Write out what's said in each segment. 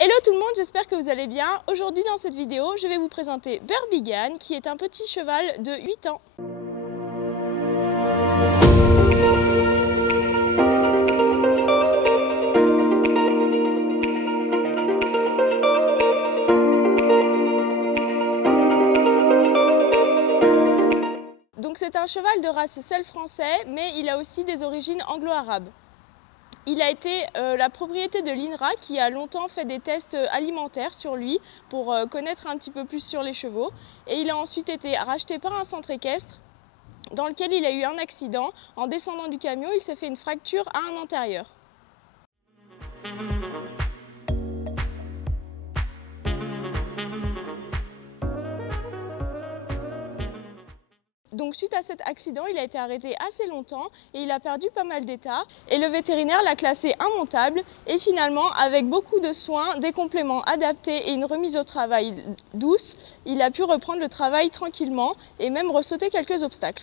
Hello tout le monde, j'espère que vous allez bien. Aujourd'hui dans cette vidéo, je vais vous présenter Berbigan qui est un petit cheval de 8 ans. Donc c'est un cheval de race selle français, mais il a aussi des origines anglo-arabes. Il a été la propriété de l'INRA qui a longtemps fait des tests alimentaires sur lui pour connaître un petit peu plus sur les chevaux. Et il a ensuite été racheté par un centre équestre dans lequel il a eu un accident. En descendant du camion, il s'est fait une fracture à un antérieur. Donc suite à cet accident, il a été arrêté assez longtemps et il a perdu pas mal d'état. Et le vétérinaire l'a classé immontable et finalement, avec beaucoup de soins, des compléments adaptés et une remise au travail douce, il a pu reprendre le travail tranquillement et même ressauter quelques obstacles.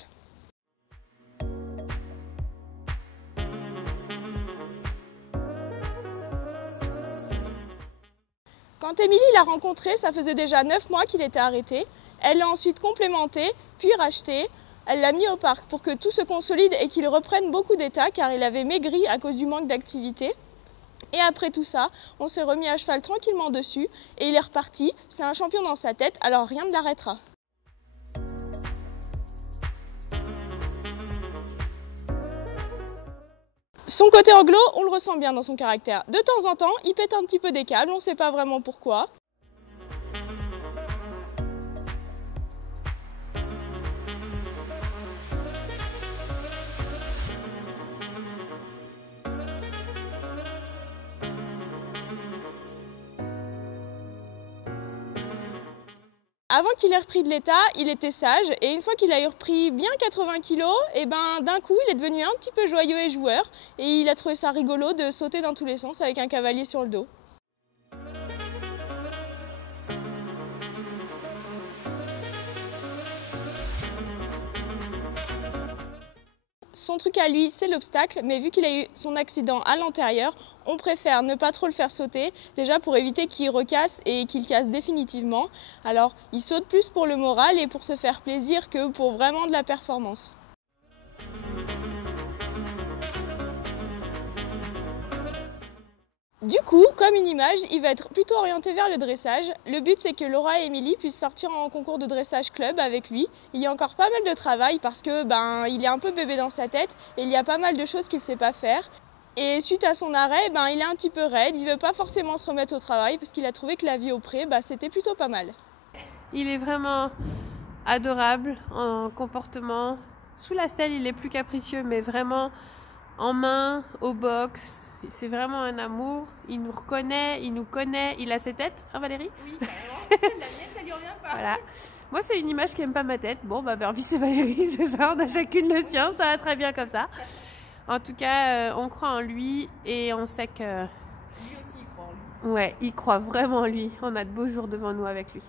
Quand Émilie l'a rencontré, ça faisait déjà 9 mois qu'il était arrêté. Elle l'a ensuite complémenté, puis racheté. Elle l'a mis au parc pour que tout se consolide et qu'il reprenne beaucoup d'état car il avait maigri à cause du manque d'activité. Et après tout ça, on s'est remis à cheval tranquillement dessus et il est reparti. C'est un champion dans sa tête, alors rien ne l'arrêtera. Son côté anglo, on le ressent bien dans son caractère. De temps en temps, il pète un petit peu des câbles, on ne sait pas vraiment pourquoi. Avant qu'il ait repris de l'état, il était sage et une fois qu'il a eu repris bien 80 kg, et d'un coup il est devenu un petit peu joyeux et joueur et il a trouvé ça rigolo de sauter dans tous les sens avec un cavalier sur le dos. Son truc à lui, c'est l'obstacle, mais vu qu'il a eu son accident à l'antérieur, on préfère ne pas trop le faire sauter, déjà pour éviter qu'il recasse et qu'il casse définitivement. Alors, il saute plus pour le moral et pour se faire plaisir que pour vraiment de la performance. Du coup, comme une image, il va être plutôt orienté vers le dressage. Le but, c'est que Laura et Émilie puissent sortir en concours de dressage club avec lui. Il y a encore pas mal de travail parce que il est un peu bébé dans sa tête et il y a pas mal de choses qu'il ne sait pas faire. Et suite à son arrêt, il est un petit peu raide, il ne veut pas forcément se remettre au travail parce qu'il a trouvé que la vie au pré, c'était plutôt pas mal. Il est vraiment adorable en comportement. Sous la selle, il est plus capricieux, mais vraiment en main, au box. C'est vraiment un amour. Il nous reconnaît, il nous connaît. Il a ses têtes, hein Valérie? Oui, carrément. La mienne, ça lui revient pas. Voilà. Moi, c'est une image qui aime pas ma tête. Bon, Berbi, c'est Valérie, c'est ça. On a chacune le sien. Ça va très bien comme ça. En tout cas, on croit en lui et on sait que... Lui aussi, il croit en lui. Ouais, il croit vraiment en lui. On a de beaux jours devant nous avec lui.